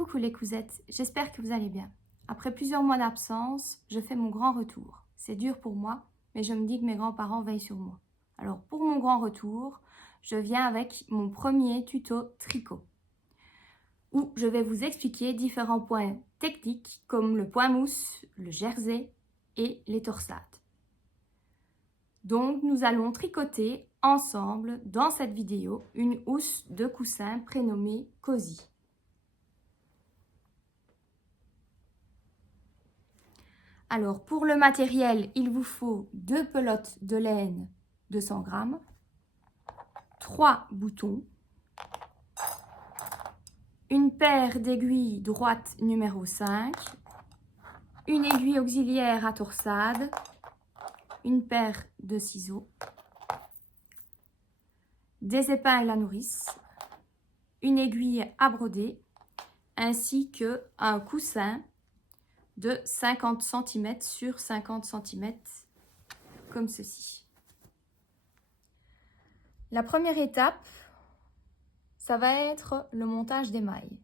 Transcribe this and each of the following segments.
Coucou les cousettes, j'espère que vous allez bien. Après plusieurs mois d'absence, je fais mon grand retour. C'est dur pour moi, mais je me dis que mes grands-parents veillent sur moi. Alors pour mon grand retour, je viens avec mon premier tuto tricot, où je vais vous expliquer différents points techniques comme le point mousse, le jersey et les torsades. Donc nous allons tricoter ensemble dans cette vidéo une housse de coussin prénommée Cozy. Alors, pour le matériel, il vous faut 2 pelotes de laine de 100 grammes, 3 boutons, une paire d'aiguilles droites numéro 5, une aiguille auxiliaire à torsade, une paire de ciseaux, des épingles à nourrice, une aiguille à broder, ainsi qu'un coussin de 50 cm sur 50 cm, comme ceci. La première étape, ça va être le montage des mailles.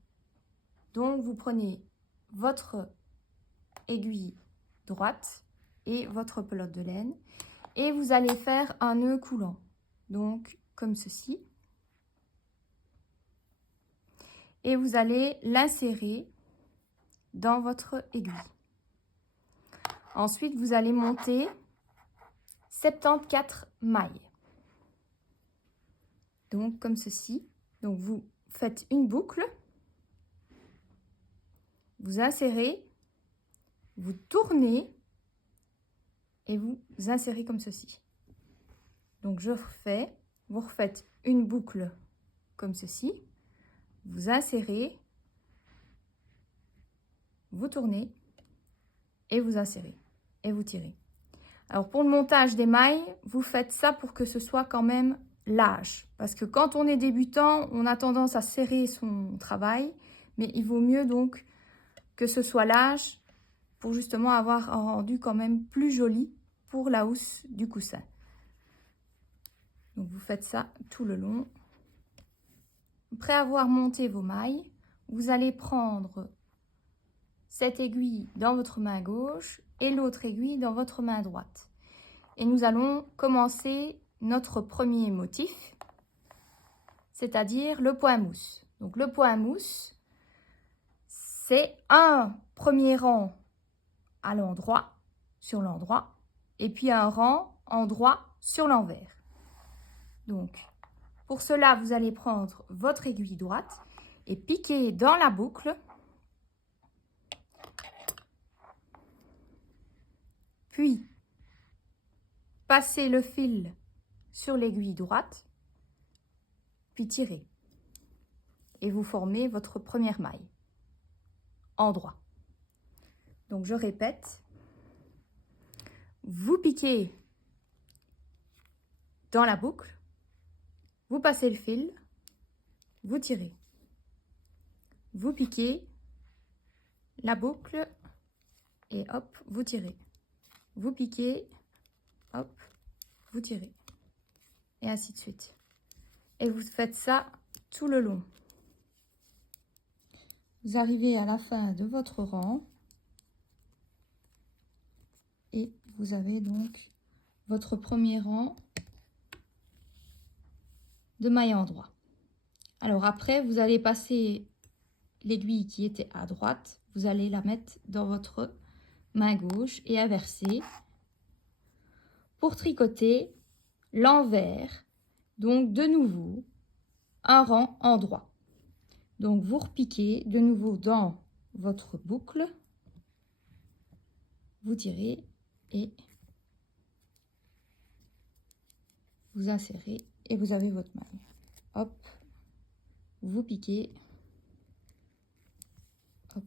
Donc, vous prenez votre aiguille droite et votre pelote de laine et vous allez faire un nœud coulant. Donc, comme ceci. Et vous allez l'insérer dans votre aiguille. Ensuite, vous allez monter 74 mailles. Donc, comme ceci. Donc, vous faites une boucle. Vous insérez, vous tournez et vous insérez comme ceci. Donc, je refais. Vous refaites une boucle comme ceci. Vous insérez, vous tournez et vous insérez et vous tirez. Alors pour le montage des mailles, vous faites ça pour que ce soit quand même large. Parce que quand on est débutant, on a tendance à serrer son travail. Mais il vaut mieux donc que ce soit large pour justement avoir un rendu quand même plus joli pour la housse du coussin. Donc vous faites ça tout le long. Après avoir monté vos mailles, vous allez prendre cette aiguille dans votre main gauche et l'autre aiguille dans votre main droite. Et nous allons commencer notre premier motif, c'est-à-dire le point mousse. Donc le point mousse, c'est un premier rang à l'endroit, sur l'endroit, et puis un rang endroit sur l'envers. Donc pour cela, vous allez prendre votre aiguille droite et piquer dans la boucle. Puis, passez le fil sur l'aiguille droite, puis tirez. Et vous formez votre première maille, endroit. Donc, je répète. Vous piquez dans la boucle, vous passez le fil, vous tirez. Vous piquez la boucle et hop, vous tirez. Vous piquez, hop, vous tirez. Et ainsi de suite. Et vous faites ça tout le long. Vous arrivez à la fin de votre rang. Et vous avez donc votre premier rang de mailles endroit. Alors après, vous allez passer l'aiguille qui était à droite. Vous allez la mettre dans votre main gauche et inverser pour tricoter l'envers. Donc de nouveau, un rang endroit. Donc vous repiquez de nouveau dans votre boucle. Vous tirez et vous insérez et vous avez votre maille. Hop, vous piquez. Hop,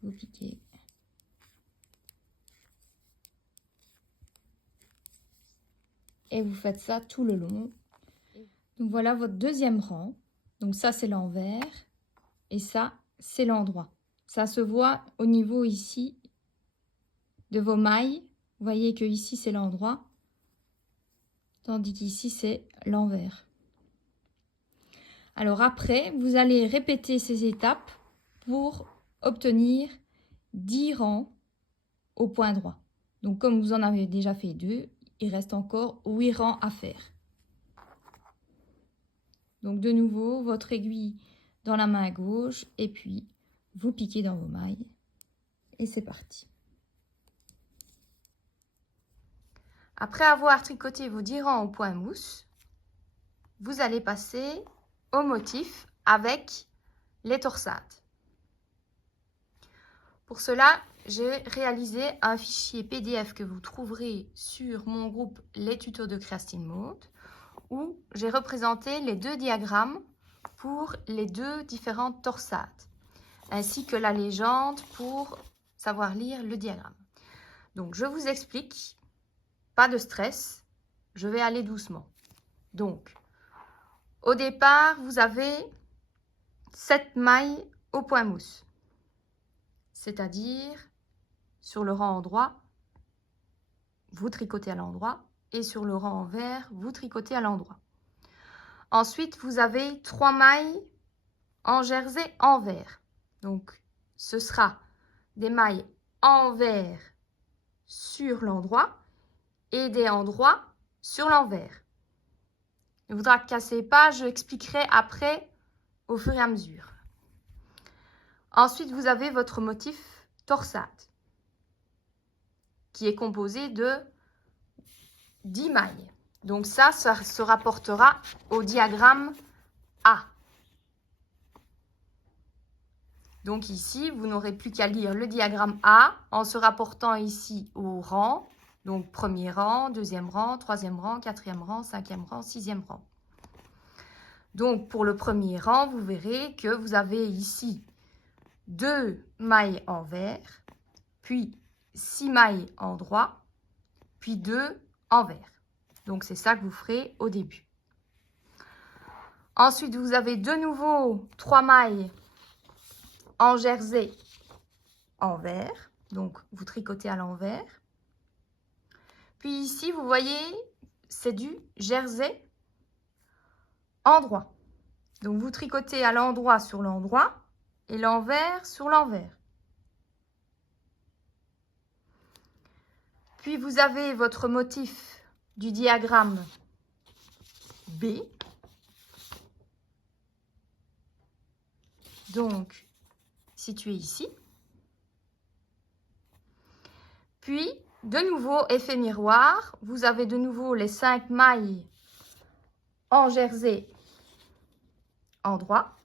vous piquez. Et vous faites ça tout le long. Donc voilà votre deuxième rang. Donc ça c'est l'envers et ça c'est l'endroit. Ça se voit au niveau ici de vos mailles. Vous voyez que ici c'est l'endroit, tandis qu'ici c'est l'envers. Alors après, vous allez répéter ces étapes pour obtenir 10 rangs au point droit. Donc comme vous en avez déjà fait 2, il reste encore 8 rangs à faire. Donc de nouveau, votre aiguille dans la main gauche et puis vous piquez dans vos mailles. Et c'est parti. Après avoir tricoté vos 10 rangs au point mousse, vous allez passer au motif avec les torsades. Pour cela, j'ai réalisé un fichier PDF que vous trouverez sur mon groupe Les tutos de Christine Maude, où j'ai représenté les 2 diagrammes pour les 2 différentes torsades, ainsi que la légende pour savoir lire le diagramme. Donc, je vous explique, pas de stress, je vais aller doucement. Donc, au départ, vous avez 7 mailles au point mousse, c'est-à-dire sur le rang endroit, vous tricotez à l'endroit, et sur le rang envers, vous tricotez à l'endroit. Ensuite, vous avez 3 mailles en jersey envers. Donc, ce sera des mailles envers sur l'endroit et des endroits sur l'envers. Ne vous tracassez pas, je expliquerai après au fur et à mesure. Ensuite, vous avez votre motif torsade qui est composé de 10 mailles. Donc ça se rapportera au diagramme A. Donc ici, vous n'aurez plus qu'à lire le diagramme A en se rapportant ici au rang. Donc premier rang, deuxième rang, troisième rang, quatrième rang, cinquième rang, sixième rang. Donc pour le premier rang, vous verrez que vous avez ici 2 mailles envers, puis 6 mailles endroit, puis 2 envers. Donc c'est ça que vous ferez au début. Ensuite, vous avez de nouveau 3 mailles en jersey envers. Donc vous tricotez à l'envers. Puis ici, vous voyez, c'est du jersey endroit. Donc vous tricotez à l'endroit sur l'endroit et l'envers sur l'envers. Puis vous avez votre motif du diagramme B. Donc situé ici. Puis de nouveau effet miroir, vous avez de nouveau les 5 mailles en jersey endroit.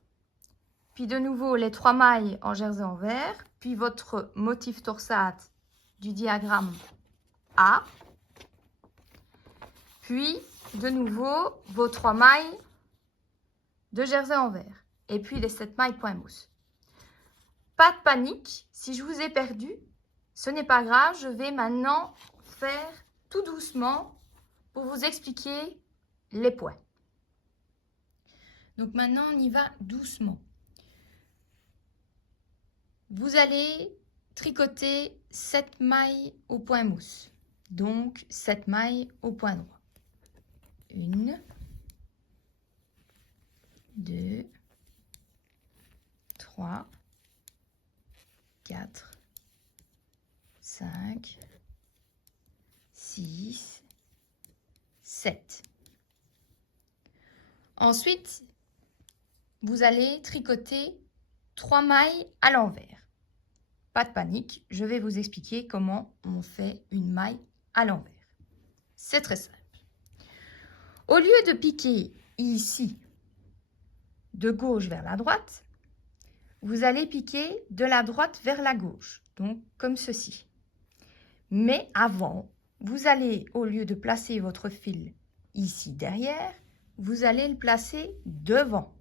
Puis de nouveau les 3 mailles en jersey envers, puis votre motif torsade du diagramme A, puis de nouveau vos 3 mailles de jersey envers, et puis les 7 mailles point mousse. Pas de panique, si je vous ai perdu, ce n'est pas grave, je vais maintenant faire tout doucement pour vous expliquer les points. Donc maintenant, on y va doucement. Vous allez tricoter 7 mailles au point mousse. Donc 7 mailles au point droit. 1, 2, 3, 4, 5, 6, 7. Ensuite, vous allez tricoter 3 mailles à l'envers. Pas de panique, je vais vous expliquer comment on fait une maille à l'envers. C'est très simple. Au lieu de piquer ici de gauche vers la droite, vous allez piquer de la droite vers la gauche, donc comme ceci. Mais avant, vous allez, au lieu de placer votre fil ici derrière, vous allez le placer devant.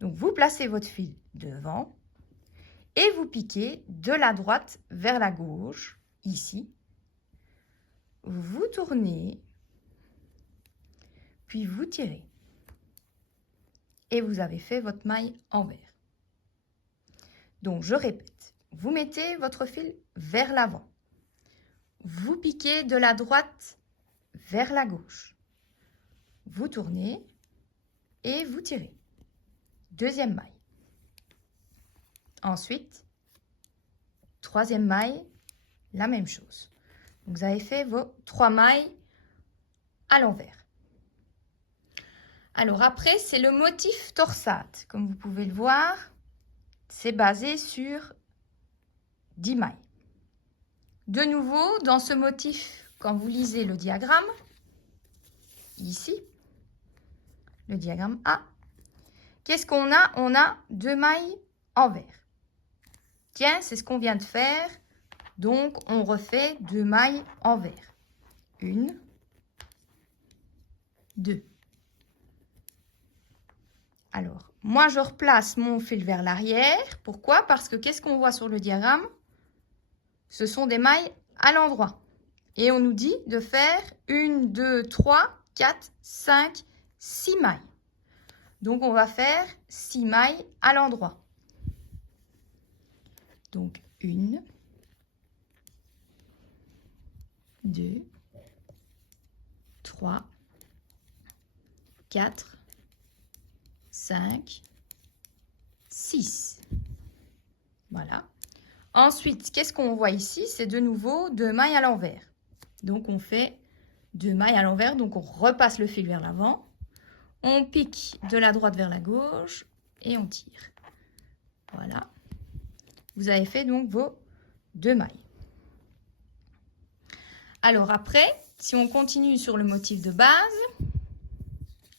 Donc vous placez votre fil devant et vous piquez de la droite vers la gauche, ici. Vous tournez, puis vous tirez. Et vous avez fait votre maille envers. Donc je répète, vous mettez votre fil vers l'avant. Vous piquez de la droite vers la gauche. Vous tournez, et vous tirez. Deuxième maille. Ensuite, troisième maille, la même chose. Donc, vous avez fait vos 3 mailles à l'envers. Alors après, c'est le motif torsade. Comme vous pouvez le voir, c'est basé sur 10 mailles. De nouveau, dans ce motif, quand vous lisez le diagramme, ici, le diagramme A, qu'est-ce qu'on a? On a 2 mailles envers. Tiens, c'est ce qu'on vient de faire. Donc, on refait 2 mailles envers. 1, 2. Alors, moi, je replace mon fil vers l'arrière. Pourquoi? Parce que qu'est-ce qu'on voit sur le diagramme? Ce sont des mailles à l'endroit. Et on nous dit de faire 1, 2, 3, 4, 5, 6 mailles. Donc, on va faire 6 mailles à l'endroit. Donc, 1, 2, 3, 4, 5, 6. Voilà. Ensuite, qu'est-ce qu'on voit ici? C'est de nouveau 2 mailles à l'envers. Donc, on fait 2 mailles à l'envers. Donc, on repasse le fil vers l'avant. On pique de la droite vers la gauche et on tire. Voilà. Vous avez fait donc vos 2 mailles. Alors après, si on continue sur le motif de base,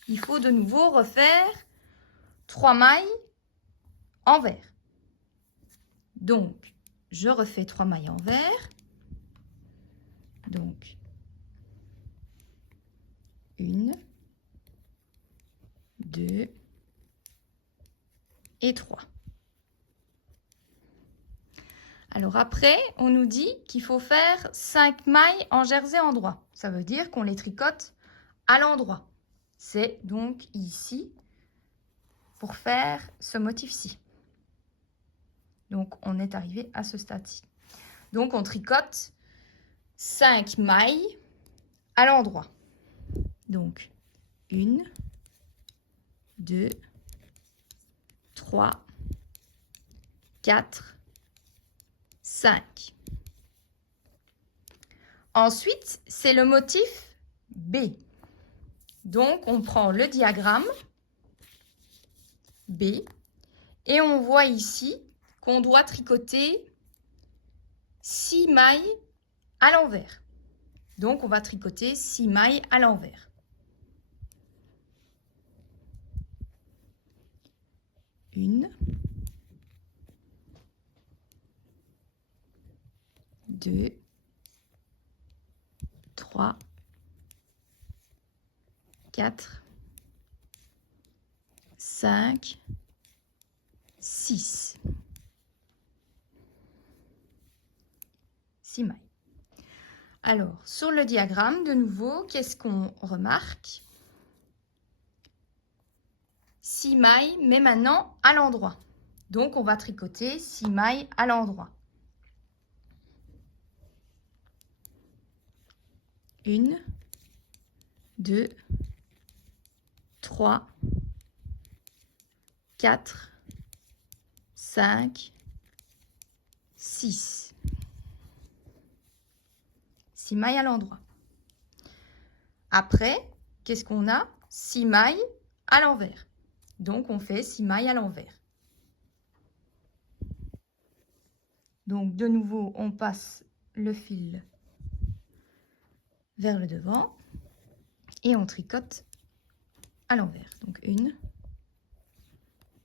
il faut de nouveau refaire 3 mailles envers. Donc, je refais 3 mailles envers. Donc, 1, 2 et 3. Alors après, on nous dit qu'il faut faire 5 mailles en jersey endroit. Ça veut dire qu'on les tricote à l'endroit. C'est donc ici pour faire ce motif-ci. Donc, on est arrivé à ce stade-ci. Donc, on tricote 5 mailles à l'endroit. Donc, 1, 2, 3, 4, 5. Ensuite, c'est le motif B. Donc, on prend le diagramme B et on voit ici qu'on doit tricoter 6 mailles à l'envers. Donc, on va tricoter 6 mailles à l'envers. 1, 2, 3, 4, 5, 6. 6 mailles. Alors, sur le diagramme, de nouveau, qu'est-ce qu'on remarque? 6 mailles, mais maintenant à l'endroit. Donc, on va tricoter 6 mailles à l'endroit. 1, 2, 3, 4, 5, 6. 6 mailles à l'endroit. Après, qu'est-ce qu'on a? 6 mailles à l'envers. Donc, on fait 6 mailles à l'envers. Donc, de nouveau, on passe le fil vers le devant et on tricote à l'envers. Donc, 1,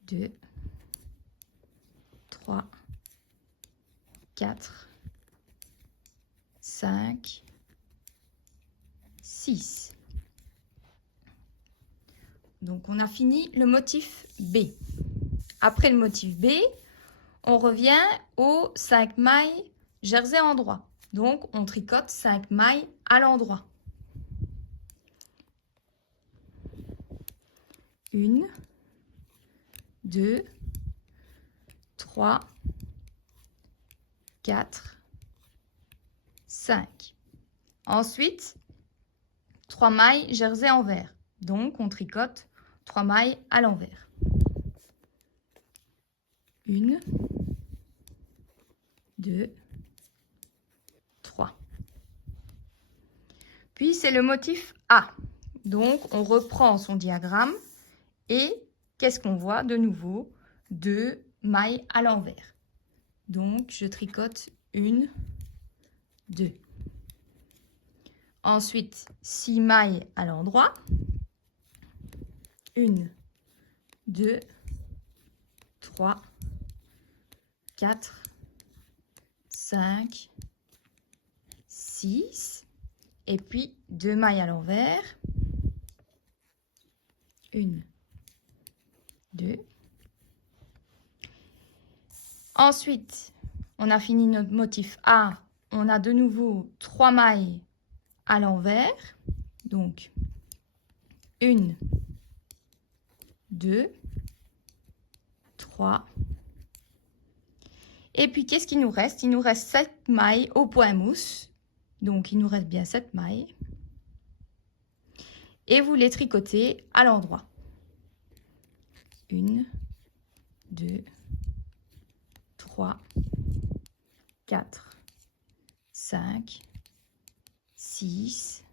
2, 3, 4, 5, 6. Donc, on a fini le motif B. Après le motif B, on revient aux 5 mailles jersey endroit. Donc, on tricote 5 mailles à l'endroit. 1, 2, 3, 4, 5. Ensuite, 3 mailles jersey envers. Donc, on tricote 3 mailles à l'envers. 1, 2, 3. Puis c'est le motif A. Donc on reprend son diagramme et qu'est-ce qu'on voit de nouveau? 2 mailles à l'envers. Donc je tricote 1, 2. Ensuite 6 mailles à l'endroit. 1, 2, 3, 4, 5, 6. Et puis 2 mailles à l'envers. 1, 2. Ensuite, on a fini notre motif A. On a de nouveau 3 mailles à l'envers. Donc, 1, 2, 3. Et puis, qu'est-ce qu'il nous reste? Il nous reste 7 mailles au point mousse. Donc, il nous reste bien 7 mailles. Et vous les tricotez à l'endroit. 1, 2, 3, 4, 5, 6,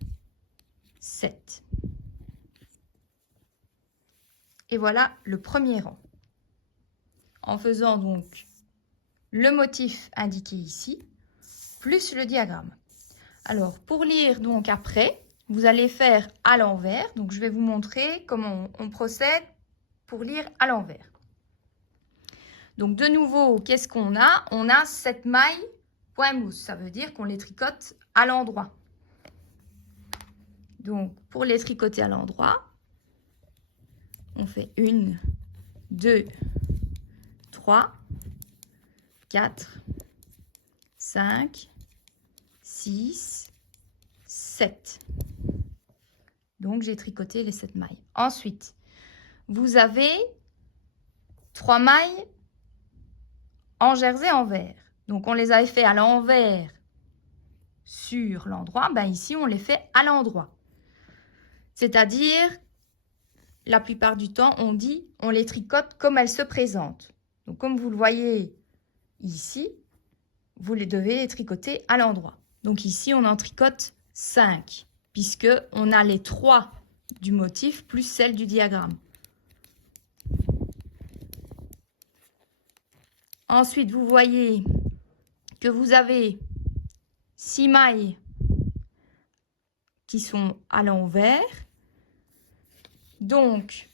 7. Et voilà le premier rang. En faisant donc le motif indiqué ici, plus le diagramme. Alors, pour lire donc après, vous allez faire à l'envers. Donc, je vais vous montrer comment on procède pour lire à l'envers. Donc, de nouveau, qu'est-ce qu'on a? On a 7 mailles point mousse. Ça veut dire qu'on les tricote à l'endroit. Donc, pour les tricoter à l'endroit, on fait 1, 2, 3, 4, 5, 6, 7. Donc, j'ai tricoté les 7 mailles. Ensuite, vous avez 3 mailles en jersey envers. Donc, on les avait fait à l'envers sur l'endroit. Ben, ici, on les fait à l'endroit. C'est-à-dire, la plupart du temps, on dit on les tricote comme elles se présentent. Donc, comme vous le voyez ici, vous les devez les tricoter à l'endroit. Donc, ici, on en tricote 5, puisque on a les 3 du motif plus celle du diagramme. Ensuite, vous voyez que vous avez 6 mailles qui sont à l'envers. Donc,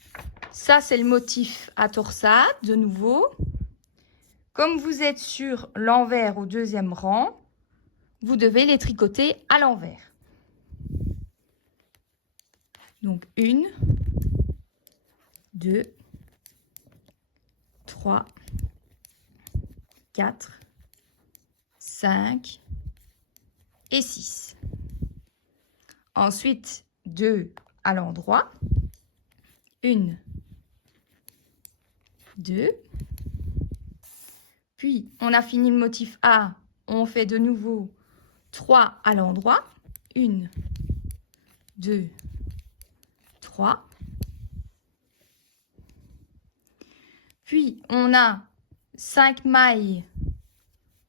ça, c'est le motif à torsade, de nouveau. Comme vous êtes sur l'envers au deuxième rang, vous devez les tricoter à l'envers. Donc, 1, 2, 3, 4, 5 et 6. Ensuite, 2 à l'endroit. 1, 2. Puis, on a fini le motif A. On fait de nouveau 3 à l'endroit. 1, 2, 3. Puis, on a 5 mailles.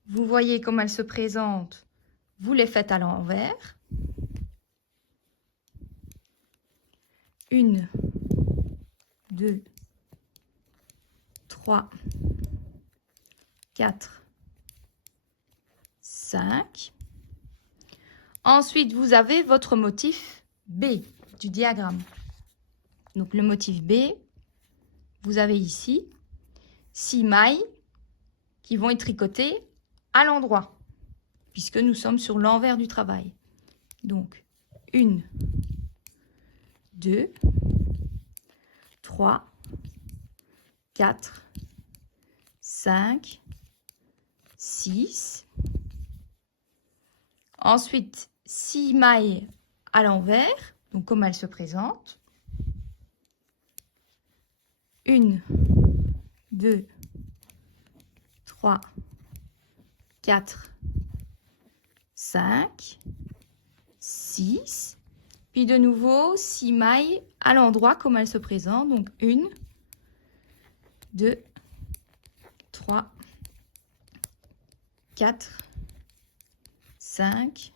Vous voyez comment elles se présentent. Vous les faites à l'envers. 1, 2, 3, 4, 5. Ensuite, vous avez votre motif B du diagramme. Donc, le motif B, vous avez ici 6 mailles qui vont être tricotées à l'endroit, puisque nous sommes sur l'envers du travail. Donc, 1, 2, 3, 4, 5, 6. Ensuite, 6 mailles à l'envers, donc comme elles se présentent. 1, 2, 3, 4, 5, 6. Puis de nouveau, 6 mailles à l'endroit comme elles se présentent. Donc 1, 2, 3, 4, 5,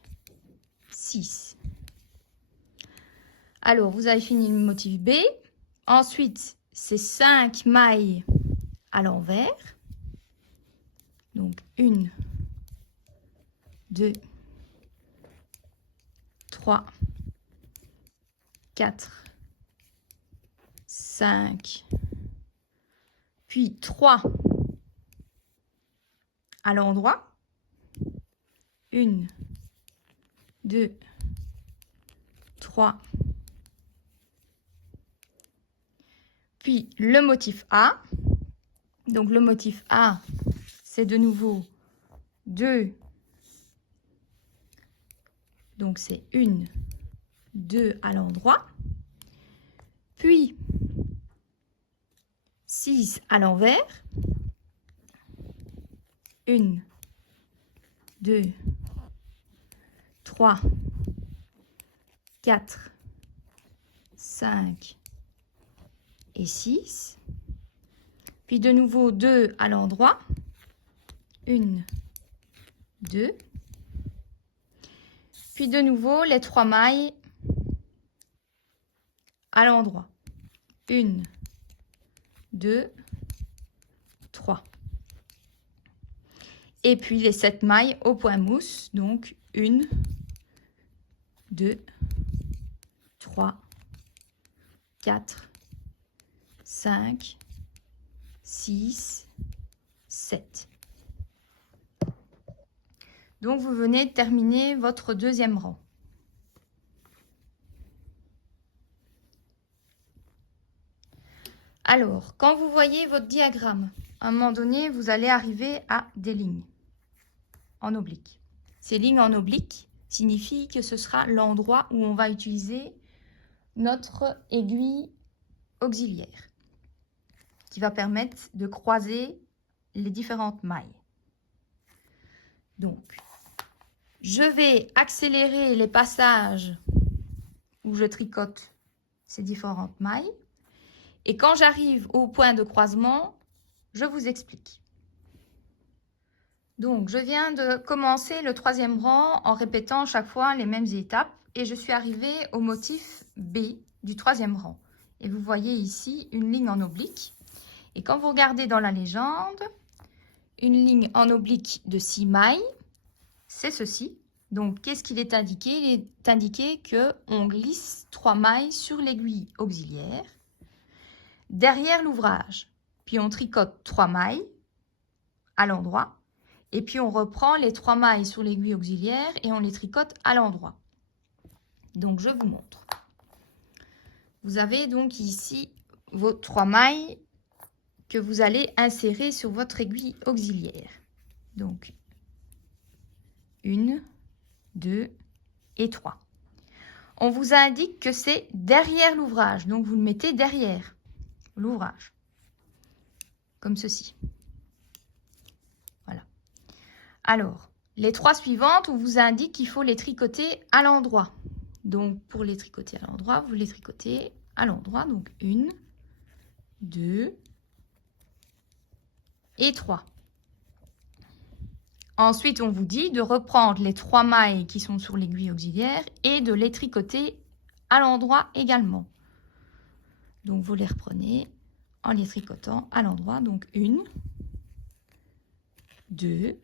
6. Alors, vous avez fini le motif B. Ensuite, c'est 5 mailles à l'envers. Donc 1, 2, 3, 4, 5, puis 3 à l'endroit. 1, 2, 3. Puis le motif A. Donc le motif A, c'est de nouveau 2. Donc c'est 1, 2 à l'endroit. Puis 6 à l'envers. 1, 2, 3, 4, 5 et 6. Puis de nouveau 2 à l'endroit. 1, 2. Puis de nouveau les 3 mailles à l'endroit. 1, 2, 3. Et puis les 7 mailles au point mousse. Donc 1, 2, 3, 4, 5, 6, 7. Donc vous venez de terminer votre deuxième rang. Alors, quand vous voyez votre diagramme, à un moment donné, vous allez arriver à des lignes en oblique. Ces lignes en oblique signifient que ce sera l'endroit où on va utiliser notre aiguille auxiliaire qui va permettre de croiser les différentes mailles. Donc, je vais accélérer les passages où je tricote ces différentes mailles. Et quand j'arrive au point de croisement, je vous explique. Donc, je viens de commencer le troisième rang en répétant chaque fois les mêmes étapes. Et je suis arrivée au motif B du troisième rang. Et vous voyez ici une ligne en oblique. Et quand vous regardez dans la légende, une ligne en oblique de 6 mailles, c'est ceci. Donc, qu'est-ce qu'il est indiqué? Il est indiqué qu'on glisse 3 mailles sur l'aiguille auxiliaire derrière l'ouvrage. Puis on tricote 3 mailles à l'endroit. Et puis on reprend les 3 mailles sur l'aiguille auxiliaire et on les tricote à l'endroit. Donc, je vous montre. Vous avez donc ici vos 3 mailles que vous allez insérer sur votre aiguille auxiliaire. Donc, 1, 2 et 3. On vous indique que c'est derrière l'ouvrage. Donc, vous le mettez derrière l'ouvrage. Comme ceci. Voilà. Alors, les 3 suivantes, on vous indique qu'il faut les tricoter à l'endroit. Donc, pour les tricoter à l'endroit, vous les tricotez à l'endroit. Donc, 1, 2 et 3. Ensuite, on vous dit de reprendre les 3 mailles qui sont sur l'aiguille auxiliaire et de les tricoter à l'endroit également. Donc, vous les reprenez en les tricotant à l'endroit. Donc, 1, 2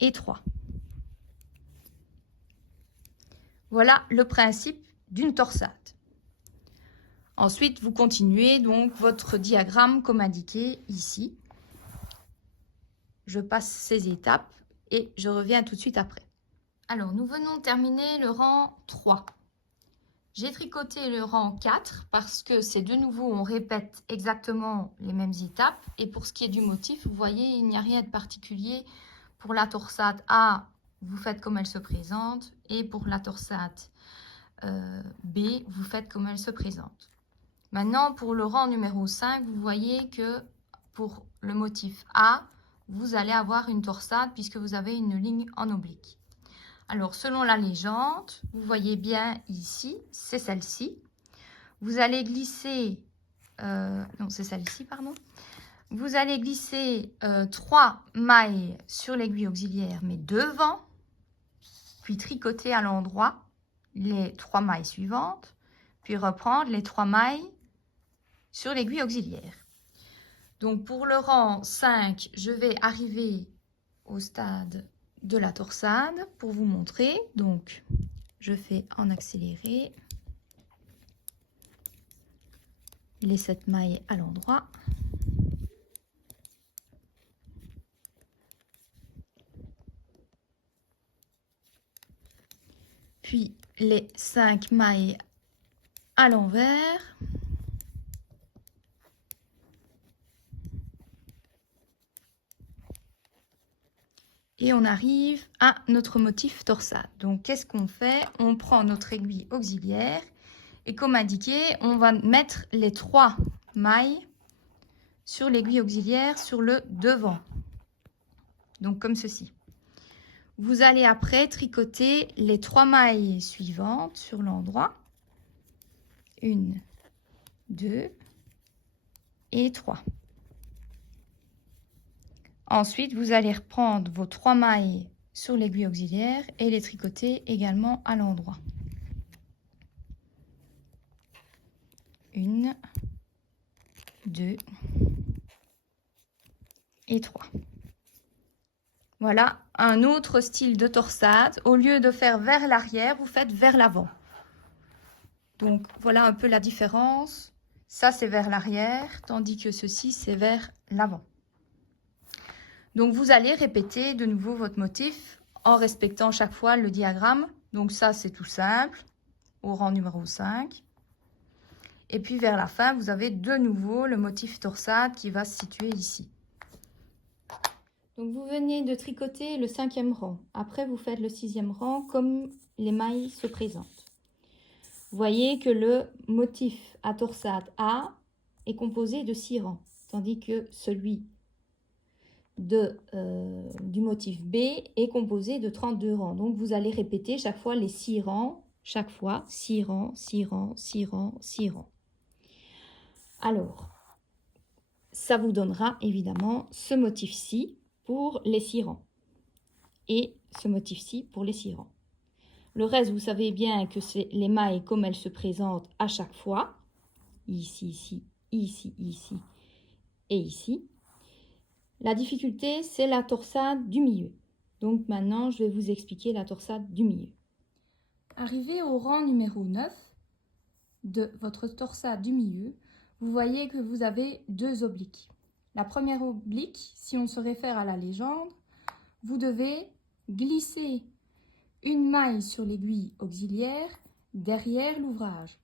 et 3. Voilà le principe d'une torsade. Ensuite, vous continuez donc votre diagramme comme indiqué ici. Je passe ces étapes et je reviens tout de suite après. Alors, nous venons de terminer le rang 3. J'ai tricoté le rang 4 parce que c'est de nouveau, on répète exactement les mêmes étapes. Et pour ce qui est du motif, vous voyez, il n'y a rien de particulier. Pour la torsade A, vous faites comme elle se présente. Et pour la torsade B, vous faites comme elle se présente. Maintenant, pour le rang numéro 5, vous voyez que pour le motif A, vous allez avoir une torsade puisque vous avez une ligne en oblique. Alors, selon la légende, vous voyez bien ici, c'est celle-ci. Vous allez glisser, non, c'est celle-ci, pardon. Vous allez glisser 3 mailles sur l'aiguille auxiliaire, mais devant, puis tricoter à l'endroit les 3 mailles suivantes, puis reprendre les 3 mailles sur l'aiguille auxiliaire. Donc, pour le rang 5, je vais arriver au stade de la torsade pour vous montrer. Donc, je fais en accéléré les 7 mailles à l'endroit. Puis les 5 mailles à l'envers. Et on arrive à notre motif torsade. Donc, qu'est-ce qu'on fait? On prend notre aiguille auxiliaire et comme indiqué, on va mettre les 3 mailles sur l'aiguille auxiliaire sur le devant. Donc, comme ceci. Vous allez après tricoter les 3 mailles suivantes sur l'endroit. 1, 2 et 3. Ensuite, vous allez reprendre vos 3 mailles sur l'aiguille auxiliaire et les tricoter également à l'endroit. 1, 2 et 3. Voilà un autre style de torsade. Au lieu de faire vers l'arrière, vous faites vers l'avant. Donc, voilà un peu la différence. Ça, c'est vers l'arrière, tandis que ceci, c'est vers l'avant. Donc, vous allez répéter de nouveau votre motif en respectant chaque fois le diagramme. Donc, ça, c'est tout simple, au rang numéro 5. Et puis, vers la fin, vous avez de nouveau le motif torsade qui va se situer ici. Donc, vous venez de tricoter le 5e rang. Après, vous faites le 6e rang comme les mailles se présentent. Vous voyez que le motif à torsade A est composé de 6 rangs, tandis que celui du motif B est composé de 32 rangs. Donc, vous allez répéter chaque fois les 6 rangs, chaque fois 6 rangs, 6 rangs, 6 rangs, 6 rangs. Alors, ça vous donnera évidemment ce motif-ci pour les 6 rangs et ce motif-ci pour les 6 rangs. Le reste, vous savez bien que c'est les mailles comme elles se présentent à chaque fois. Ici, ici, ici, ici et ici. La difficulté, c'est la torsade du milieu. Donc maintenant, je vais vous expliquer la torsade du milieu. Arrivé au rang numéro 9 de votre torsade du milieu, vous voyez que vous avez 2 obliques. La première oblique, si on se réfère à la légende, vous devez glisser une maille sur l'aiguille auxiliaire derrière l'ouvrage,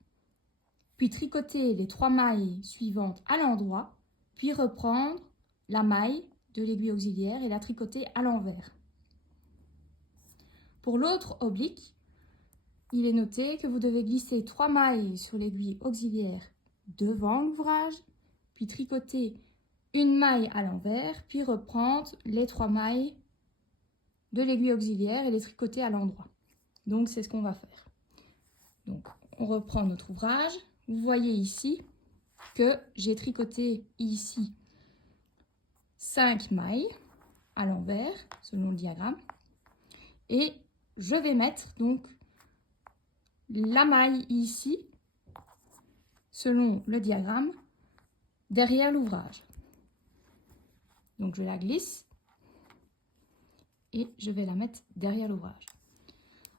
puis tricoter les 3 mailles suivantes à l'endroit, puis reprendre la maille de l'aiguille auxiliaire et la tricoter à l'envers. Pour l'autre oblique, il est noté que vous devez glisser 3 mailles sur l'aiguille auxiliaire devant l'ouvrage, puis tricoter une maille à l'envers, puis reprendre les 3 mailles de l'aiguille auxiliaire et les tricoter à l'endroit. Donc, c'est ce qu'on va faire. Donc, on reprend notre ouvrage. Vous voyez ici que j'ai tricoté ici 5 mailles à l'envers, selon le diagramme. Et je vais mettre donc la maille ici, selon le diagramme, derrière l'ouvrage. Donc, je la glisse et je vais la mettre derrière l'ouvrage.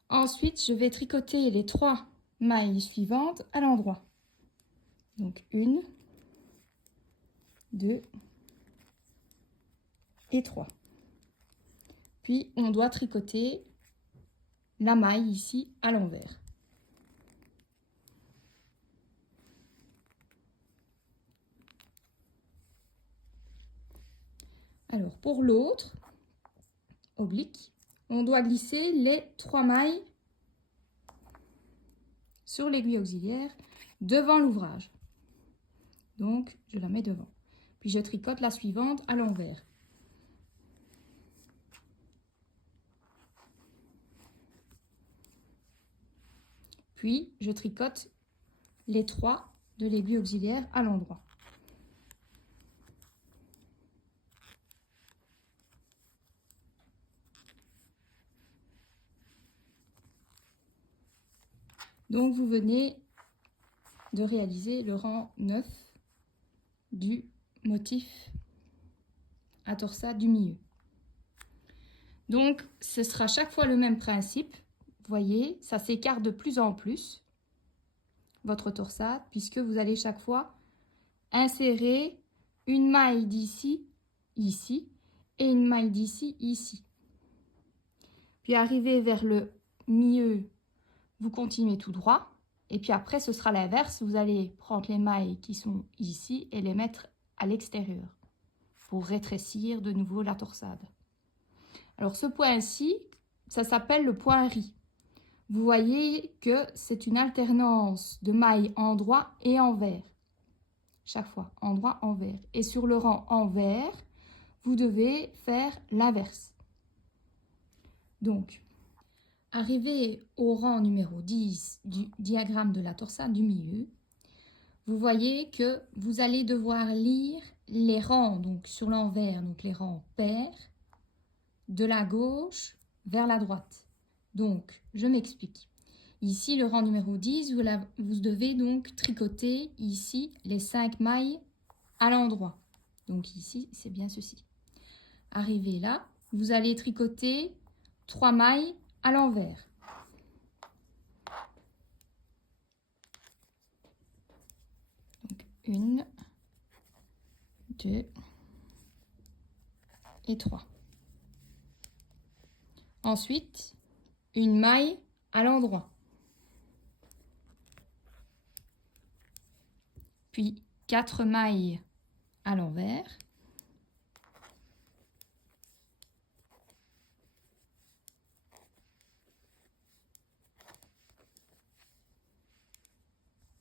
Ensuite, je vais tricoter les 3 mailles suivantes à l'endroit. Donc, 1, 2 et 3. Puis, on doit tricoter la maille ici à l'envers. Alors, pour l'autre oblique, on doit glisser les 3 mailles sur l'aiguille auxiliaire devant l'ouvrage. Donc, je la mets devant. Puis, je tricote la suivante à l'envers. Puis, je tricote les 3 de l'aiguille auxiliaire à l'endroit. Donc, vous venez de réaliser le rang 9 du motif à torsade du milieu. Donc, ce sera chaque fois le même principe. Vous voyez, ça s'écarte de plus en plus, votre torsade, puisque vous allez chaque fois insérer une maille d'ici, ici, et une maille d'ici, ici. Puis arrivé vers le milieu, vous continuez tout droit. Et puis après, ce sera l'inverse. Vous allez prendre les mailles qui sont ici et les mettre à l'extérieur pour rétrécir de nouveau la torsade. Alors ce point-ci, ça s'appelle le point riz. Vous voyez que c'est une alternance de mailles endroit et envers. Chaque fois, endroit, envers. Et sur le rang envers, vous devez faire l'inverse. Donc, arrivé au rang numéro 10 du diagramme de la torsade du milieu, vous voyez que vous allez devoir lire les rangs, donc sur l'envers, donc les rangs pairs, de la gauche vers la droite. Donc, je m'explique. Ici, le rang numéro 10, vous devez donc tricoter ici les 5 mailles à l'endroit. Donc ici, c'est bien ceci. Arrivé là, vous allez tricoter 3 mailles à l'envers. Donc 1, 2 et 3. Ensuite, une maille à l'endroit. Puis 4 mailles à l'envers.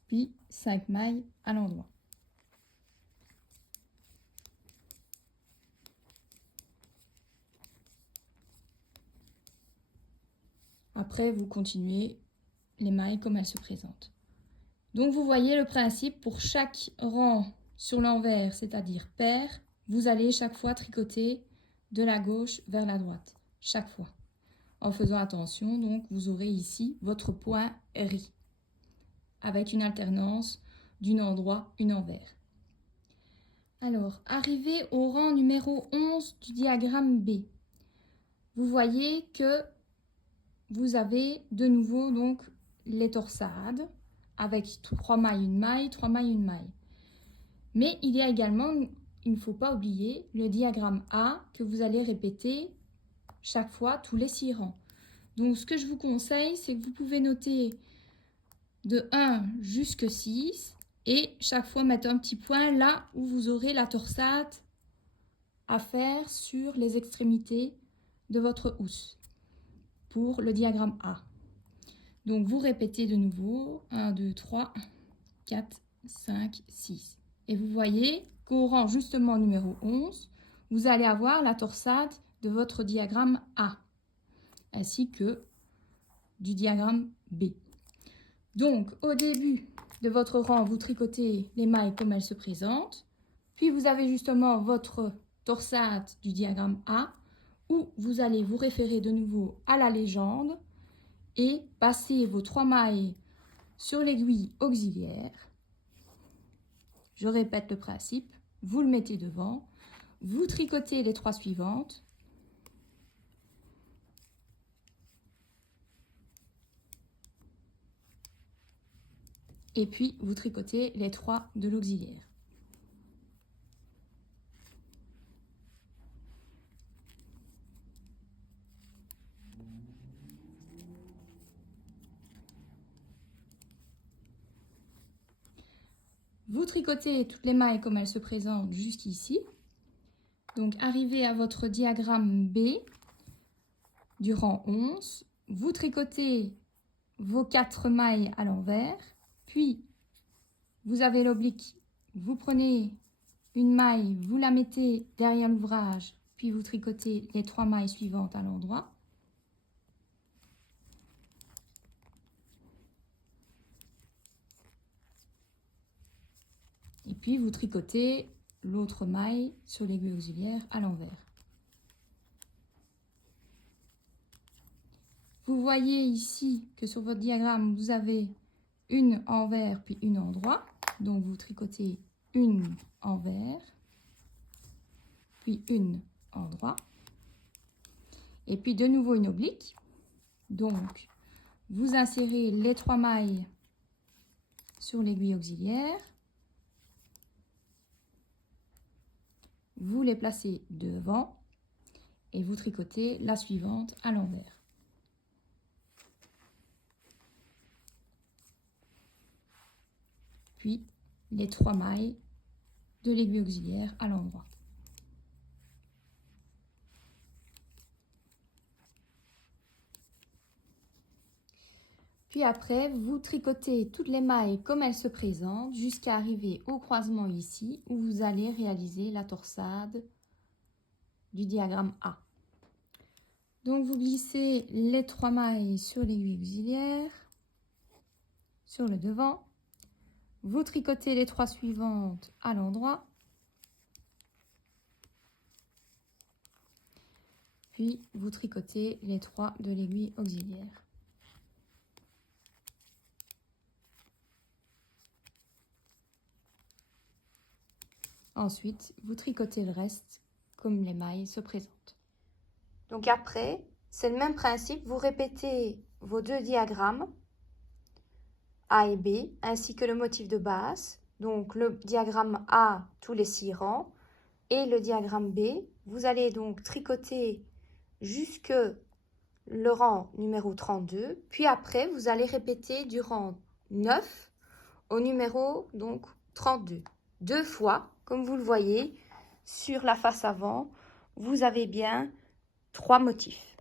Puis 5 mailles à l'endroit. Après, vous continuez les mailles comme elles se présentent. Donc, vous voyez le principe pour chaque rang sur l'envers, c'est-à-dire pair, vous allez chaque fois tricoter de la gauche vers la droite. Chaque fois. En faisant attention, donc, vous aurez ici votre point riz avec une alternance d'une endroit, une envers. Alors, arrivé au rang numéro 11 du diagramme B, vous voyez que vous avez de nouveau donc les torsades avec 3 mailles, une maille, 3 mailles, une maille. Mais il y a également, il ne faut pas oublier, le diagramme A que vous allez répéter chaque fois tous les 6 rangs. Donc ce que je vous conseille, c'est que vous pouvez noter de 1 jusqu'à 6 et chaque fois mettre un petit point là où vous aurez la torsade à faire sur les extrémités de votre housse pour le diagramme A. Donc vous répétez de nouveau 1, 2, 3, 4, 5, 6. Et vous voyez qu'au rang justement numéro 11, vous allez avoir la torsade de votre diagramme A, ainsi que du diagramme B. Donc au début de votre rang, vous tricotez les mailles comme elles se présentent, puis vous avez justement votre torsade du diagramme A, où vous allez vous référer de nouveau à la légende et passer vos 3 mailles sur l'aiguille auxiliaire. Je répète le principe, vous le mettez devant, vous tricotez les 3 suivantes. Et puis, vous tricotez les 3 de l'auxiliaire. Vous tricotez toutes les mailles comme elles se présentent jusqu'ici. Donc, arrivé à votre diagramme B du rang 11, vous tricotez vos 4 mailles à l'envers, puis vous avez l'oblique, vous prenez une maille, vous la mettez derrière l'ouvrage, puis vous tricotez les 3 mailles suivantes à l'endroit. Et puis vous tricotez l'autre maille sur l'aiguille auxiliaire à l'envers. Vous voyez ici que sur votre diagramme, vous avez une envers puis une en droit. Donc vous tricotez une envers puis une en droit. Et puis de nouveau une oblique. Donc vous insérez les 3 mailles sur l'aiguille auxiliaire. Vous les placez devant et vous tricotez la suivante à l'envers. Puis les 3 mailles de l'aiguille auxiliaire à l'endroit. Puis après, vous tricotez toutes les mailles comme elles se présentent jusqu'à arriver au croisement ici où vous allez réaliser la torsade du diagramme A. Donc vous glissez les 3 mailles sur l'aiguille auxiliaire, sur le devant. Vous tricotez les 3 suivantes à l'endroit. Puis vous tricotez les 3 de l'aiguille auxiliaire. Ensuite, vous tricotez le reste comme les mailles se présentent. Donc après, c'est le même principe. Vous répétez vos 2 diagrammes A et B, ainsi que le motif de base. Donc le diagramme A, tous les 6 rangs, et le diagramme B. Vous allez donc tricoter jusque le rang numéro 32, puis après, vous allez répéter du rang 9 au numéro donc 32. 2 fois, comme vous le voyez, sur la face avant, vous avez bien 3 motifs.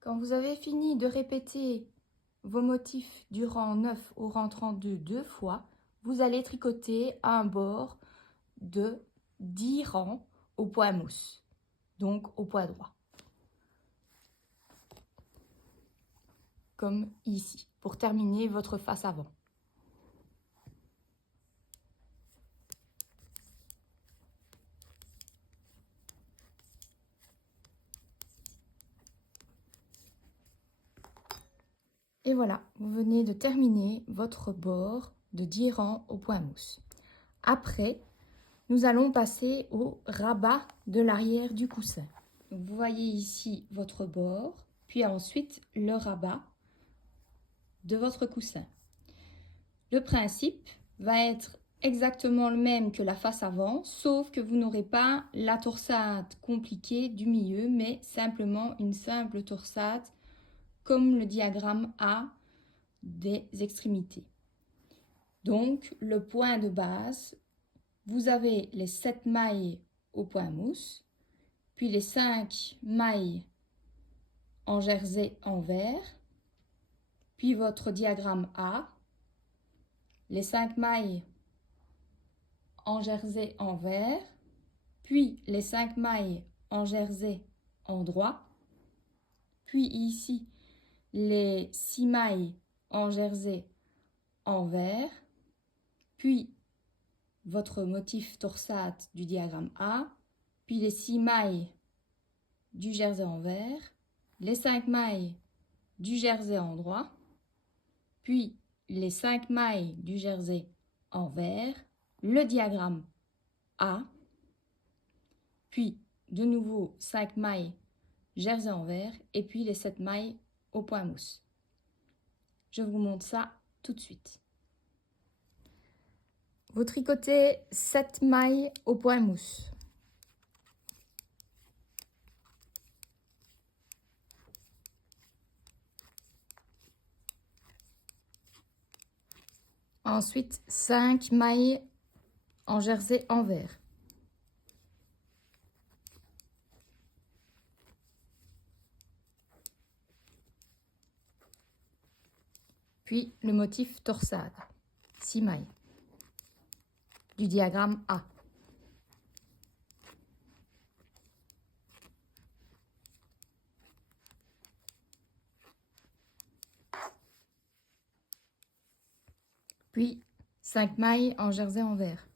Quand vous avez fini de répéter vos motifs du rang 9 au rang 32 2 fois, vous allez tricoter un bord de 10 rangs au point mousse, donc au point droit. Comme ici, pour terminer votre face avant. Et voilà, vous venez de terminer votre bord de 10 rangs au point mousse. Après, nous allons passer au rabat de l'arrière du coussin. Donc, vous voyez ici votre bord, puis ensuite le rabat de votre coussin. Le principe va être exactement le même que la face avant, sauf que vous n'aurez pas la torsade compliquée du milieu, mais simplement une simple torsade comme le diagramme A des extrémités. Donc, le point de base, vous avez les 7 mailles au point mousse, puis les 5 mailles en jersey envers, puis votre diagramme A, les 5 mailles en jersey envers, puis les 5 mailles en jersey en droit, puis ici les 6 mailles en jersey envers, puis votre motif torsade du diagramme A, puis les 6 mailles du jersey envers, les 5 mailles du jersey en droit, puis les 5 mailles du jersey envers, le diagramme A, puis de nouveau 5 mailles jersey envers et puis les 7 mailles au point mousse. Je vous montre ça tout de suite. Vous tricotez 7 mailles au point mousse. Ensuite, 5 mailles en jersey envers. Puis le motif torsade, 6 mailles du diagramme A. Puis 5 mailles en jersey envers.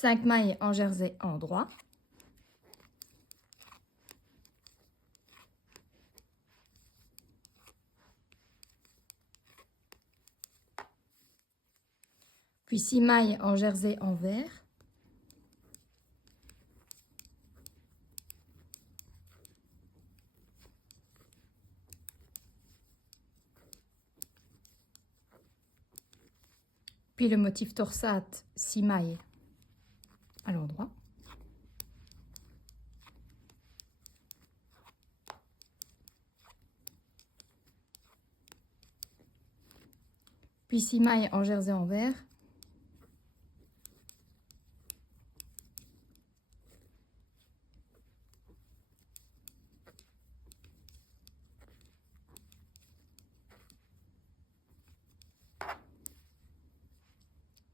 5 mailles en jersey en droit. Puis 6 mailles en jersey en vert. Puis le motif torsade, 6 mailles à l'endroit. Puis 6 mailles en jersey en vert.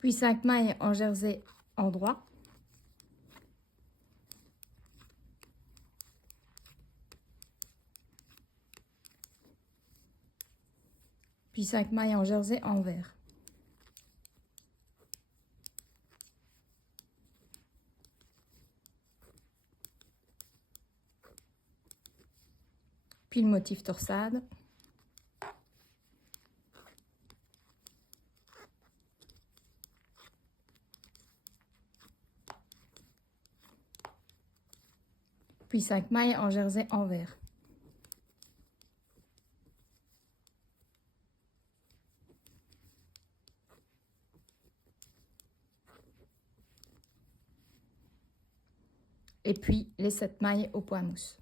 Puis 5 mailles en jersey en droit. Puis 5 mailles en jersey en vert. Puis le motif torsade. Puis 5 mailles en jersey en vert. Et puis les 7 mailles au point mousse.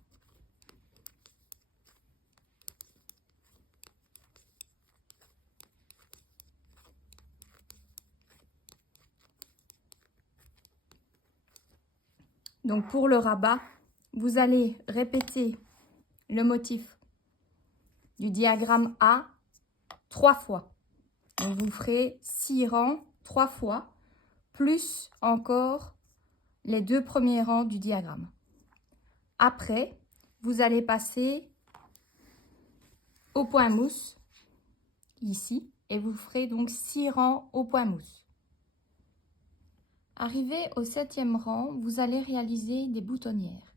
Donc pour le rabat, vous allez répéter le motif du diagramme A 3 fois. Donc vous ferez 6 rangs 3 fois, plus encore les 2 premiers rangs du diagramme. Après, vous allez passer au point mousse, ici, et vous ferez donc 6 rangs au point mousse. Arrivé au 7e rang, vous allez réaliser des boutonnières.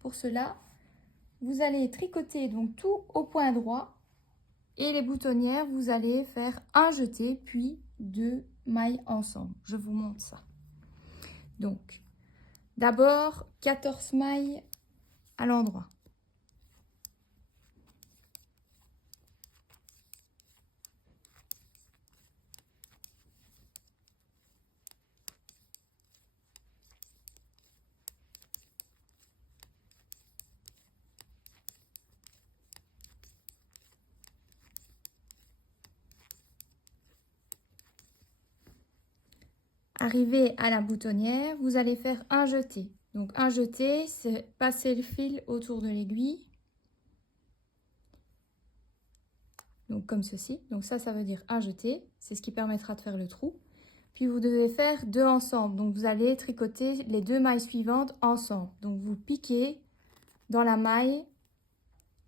Pour cela, vous allez tricoter donc tout au point droit et les boutonnières, vous allez faire un jeté puis 2 mailles ensemble. Je vous montre ça. Donc, d'abord 14 mailles à l'endroit. Arrivé à la boutonnière, vous allez faire un jeté. Donc un jeté, c'est passer le fil autour de l'aiguille. Donc comme ceci. Donc ça veut dire un jeté. C'est ce qui permettra de faire le trou. Puis vous devez faire 2 ensemble. Donc vous allez tricoter les 2 mailles suivantes ensemble. Donc vous piquez dans la maille,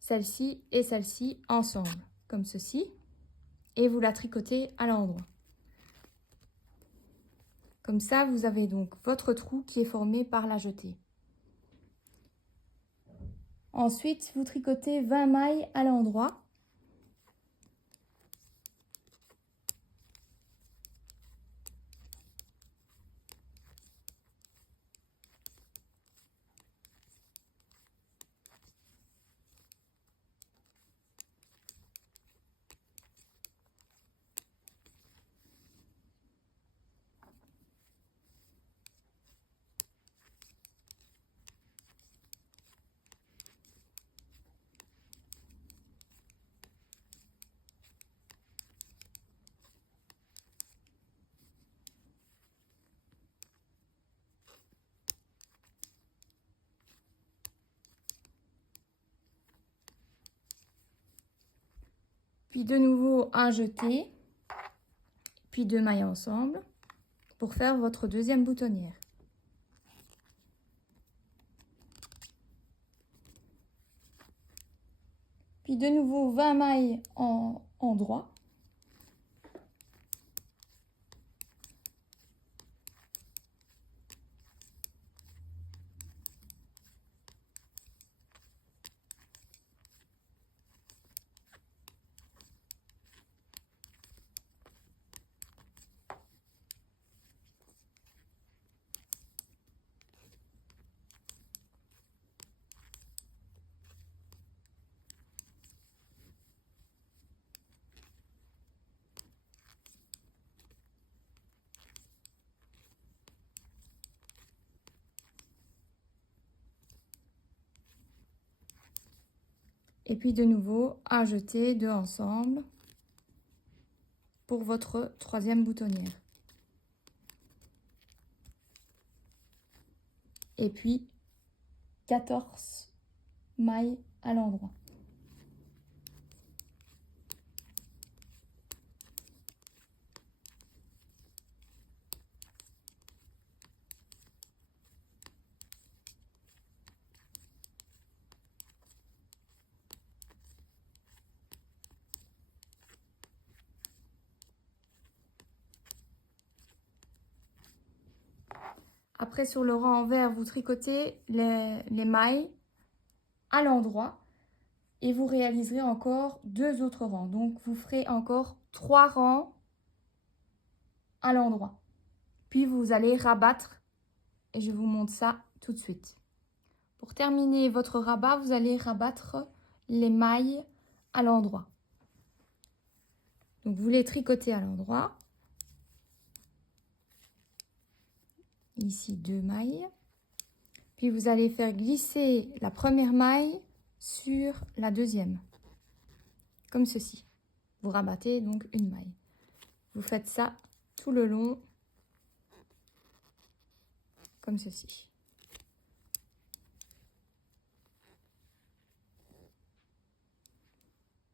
celle-ci et celle-ci ensemble. Comme ceci. Et vous la tricotez à l'endroit. Comme ça, vous avez donc votre trou qui est formé par la jetée. Ensuite, vous tricotez 20 mailles à l'endroit. Puis de nouveau un jeté, puis 2 mailles ensemble pour faire votre deuxième boutonnière. Puis de nouveau 20 mailles en droit. Et puis de nouveau, ajouter deux ensemble pour votre troisième boutonnière. Et puis 14 mailles à l'endroit. Après, sur le rang envers, vous tricotez les mailles à l'endroit et vous réaliserez encore deux autres rangs. Donc, vous ferez encore 3 rangs à l'endroit. Puis, vous allez rabattre et je vous montre ça tout de suite. Pour terminer votre rabat, vous allez rabattre les mailles à l'endroit. Donc, vous les tricotez à l'endroit. Ici, 2 mailles. Puis, vous allez faire glisser la première maille sur la deuxième. Comme ceci. Vous rabattez donc une maille. Vous faites ça tout le long. Comme ceci.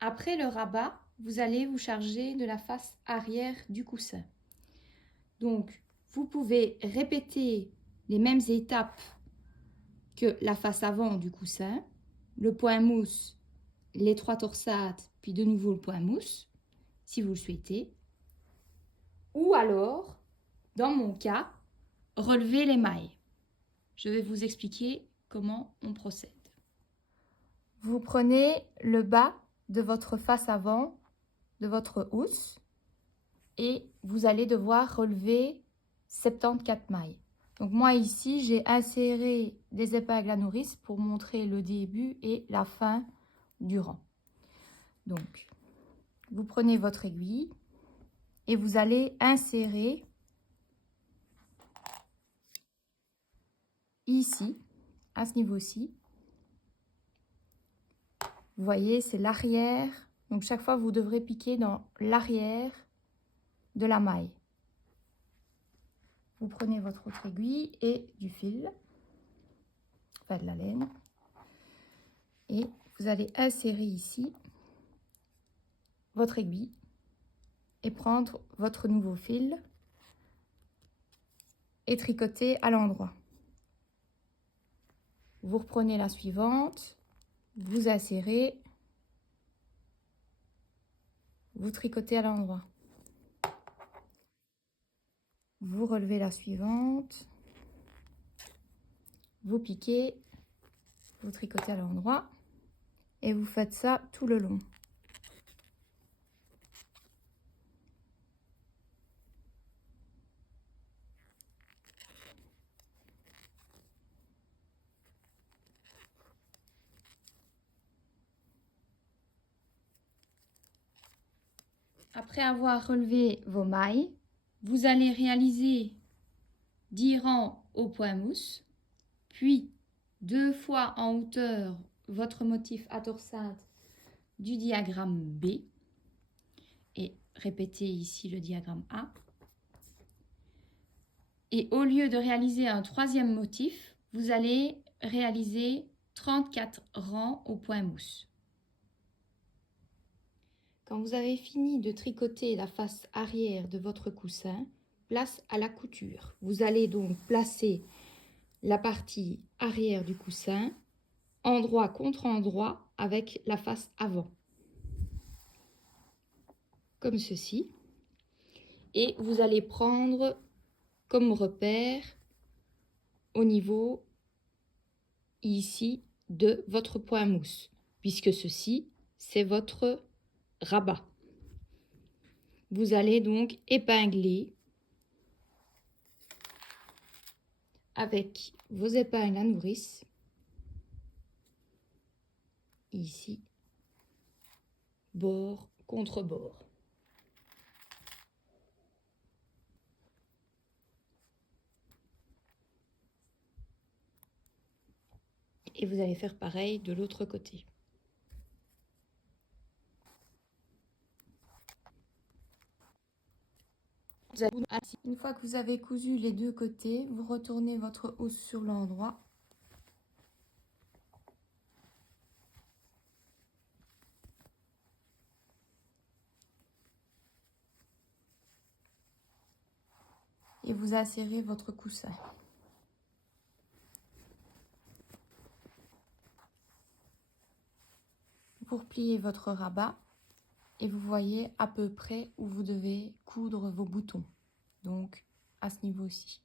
Après le rabat, vous allez vous charger de la face arrière du coussin. Donc, vous pouvez répéter les mêmes étapes que la face avant du coussin, le point mousse, les 3 torsades, puis de nouveau le point mousse, si vous le souhaitez. Ou alors, dans mon cas, relever les mailles. Je vais vous expliquer comment on procède. Vous prenez le bas de votre face avant, de votre housse, et vous allez devoir relever 74 mailles. Donc moi ici, j'ai inséré des épingles à nourrice pour montrer le début et la fin du rang. Donc, vous prenez votre aiguille et vous allez insérer ici, à ce niveau-ci. Vous voyez, c'est l'arrière. Donc chaque fois, vous devrez piquer dans l'arrière de la maille. Vous prenez votre autre aiguille et du fil, enfin de la laine, et vous allez insérer ici votre aiguille et prendre votre nouveau fil et tricoter à l'endroit. Vous reprenez la suivante, vous insérez, vous tricotez à l'endroit. Vous relevez la suivante, vous piquez, vous tricotez à l'endroit et vous faites ça tout le long. Après avoir relevé vos mailles, vous allez réaliser 10 rangs au point mousse, puis 2 fois en hauteur votre motif à torsade du diagramme B et répétez ici le diagramme A. Et au lieu de réaliser un troisième motif, vous allez réaliser 34 rangs au point mousse. Quand vous avez fini de tricoter la face arrière de votre coussin, place à la couture. Vous allez donc placer la partie arrière du coussin, endroit contre endroit avec la face avant. Comme ceci. Et vous allez prendre comme repère au niveau ici de votre point mousse, puisque ceci, c'est votre rabat. Vous allez donc épingler avec vos épingles à nourrice, ici, bord contre bord. Et vous allez faire pareil de l'autre côté. Une fois que vous avez cousu les deux côtés, vous retournez votre housse sur l'endroit. Et vous insérez votre coussin. Pour plier votre rabat, et vous voyez à peu près où vous devez coudre vos boutons. Donc, à ce niveau-ci.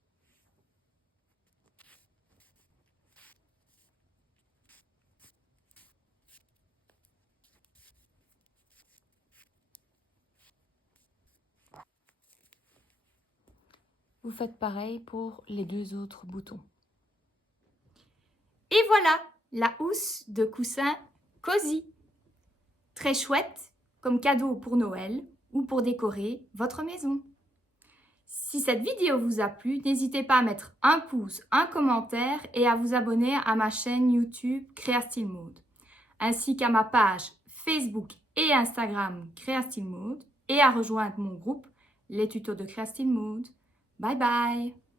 Vous faites pareil pour les deux autres boutons. Et voilà, la housse de coussin Cosy. Très chouette comme cadeau pour Noël ou pour décorer votre maison. Si cette vidéo vous a plu, n'hésitez pas à mettre un pouce, un commentaire et à vous abonner à ma chaîne YouTube Créa Style Mode, ainsi qu'à ma page Facebook et Instagram Créa Style Mode et à rejoindre mon groupe Les Tutos de Créa Style Mode. Bye bye!